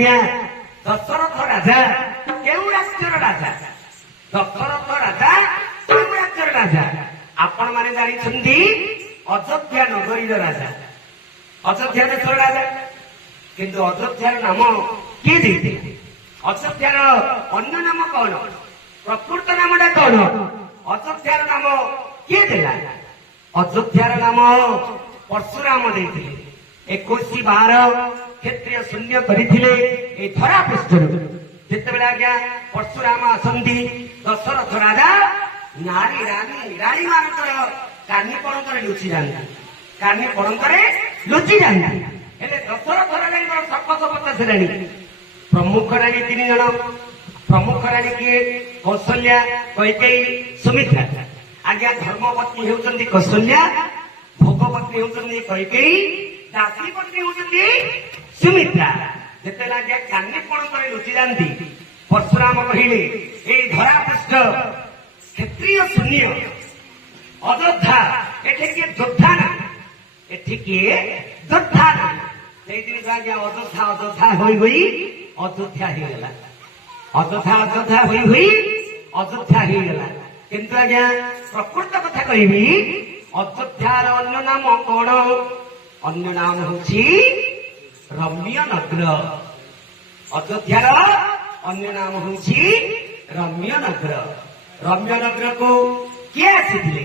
ଆଜ୍ଞା ଦଶରଥ ରାଜା କେଉଁ ରାଜ୍ୟର ରାଜା? ଦଶରଥ ରାଜା କେଉଁ ରାଜ୍ୟର ରାଜା? ଆପଣ ମାନେ ଜାଣିଛନ୍ତି ଅଯୋଧ୍ୟା ନଗରୀର ରାଜା, ଅଯୋଧ୍ୟା ଦେଶର ରାଜା। କିନ୍ତୁ ଅଯୋଧ୍ୟାର ନାମ କିଏ ଦେଇଥିଲେ? ଅଯୋଧ୍ୟାର ଅନ୍ୟ ନାମ କଣ? ପ୍ରକୃତ ନାମଟା କଣ? ଅଯୋଧ୍ୟାର ନାମ କିଏ ଦେଲା? ଅଯୋଧ୍ୟାର ନାମ ପରଶୁରାମ ଦେଇଥିଲେ। 21 କ୍ଷେତ୍ରୀୟ ଶୂନ୍ୟ କରିଥିଲେ ଏ ଧରା ପୃଷ୍ଠରୁ। ଯେତେବେଳେ ଆଜ୍ଞା ପରଶୁରାମ ଆସନ୍ତି, ଦଶରଥ ରାଜା ରାଣୀ ମାନଙ୍କର କାନି ପଣଙ୍କରେ ଲୁଚି ଯାଆନ୍ତି, କାନି ପଣଙ୍କରେ ଲୁଚି ଯାଆନ୍ତି। ହେଲେ ଦଶରଥ ରାଜାଙ୍କର ଶପଥ ପଚାରିଲାଣି। ପ୍ରମୁଖ ରାଣୀ 3 ଜଣ। ପ୍ରମୁଖ ରାଣୀ କିଏ? କୌଶଲ୍ୟା, କୈକେୟୀ, ସୁମିତ୍ରା। ଆଜ୍ଞା ଧର୍ମପତ୍ନୀ ହେଉଛନ୍ତି କୌଶଲ୍ୟା, ଭୋଗପତ୍ନୀ ହେଉଛନ୍ତି କୈକେୟୀ, ଦାସୀ ପତ୍ନୀ ହେଉଛନ୍ତି ସୁମିତ୍ରା। ଯେତେବେଳେ ଆଜ୍ଞା କାନି ପଣଙ୍କରେ ଲୁଚି ଯାଆନ୍ତି, ପରଶୁରାମ କହିଲେ ଏଇ ଧରା ପୃଷ୍ଠ କ୍ଷେତ୍ରୀୟ ଶୂନ୍ୟ ଅଯୋଧ୍ୟା, ଏଠି କିଏ ଯୋଦ୍ଧା ନା, ଏଠି କିଏ ଯୋଦ୍ଧା ନା। ସେଇଦିନ ଆଜ୍ଞା ଅଯୋଧ୍ୟା ଅଯୋଧ୍ୟା ହୋଇ ହୋଇ ଅଯୋଧ୍ୟା ହେଇଗଲା। ଅଯୋଧ୍ୟା ଅଯୋଧ୍ୟା ହୋଇ ହୋଇ ଅଯୋଧ୍ୟା ହେଇଗଲା। କିନ୍ତୁ ଆଜ୍ଞା ପ୍ରକୃତ କଥା କହିବି, ଅଯୋଧ୍ୟାର ଅନ୍ୟ ନାମ କଣ? ଅନ୍ୟ ନାମ ହଉଛି ରମ୍ୟନଗର। ଅଯୋଧ୍ୟାର ଅନ୍ୟ ନାମ ହଉଛି ରମ୍ୟନଗର। ରମ୍ୟନଗରକୁ କିଏ ଆସିଥିଲେ?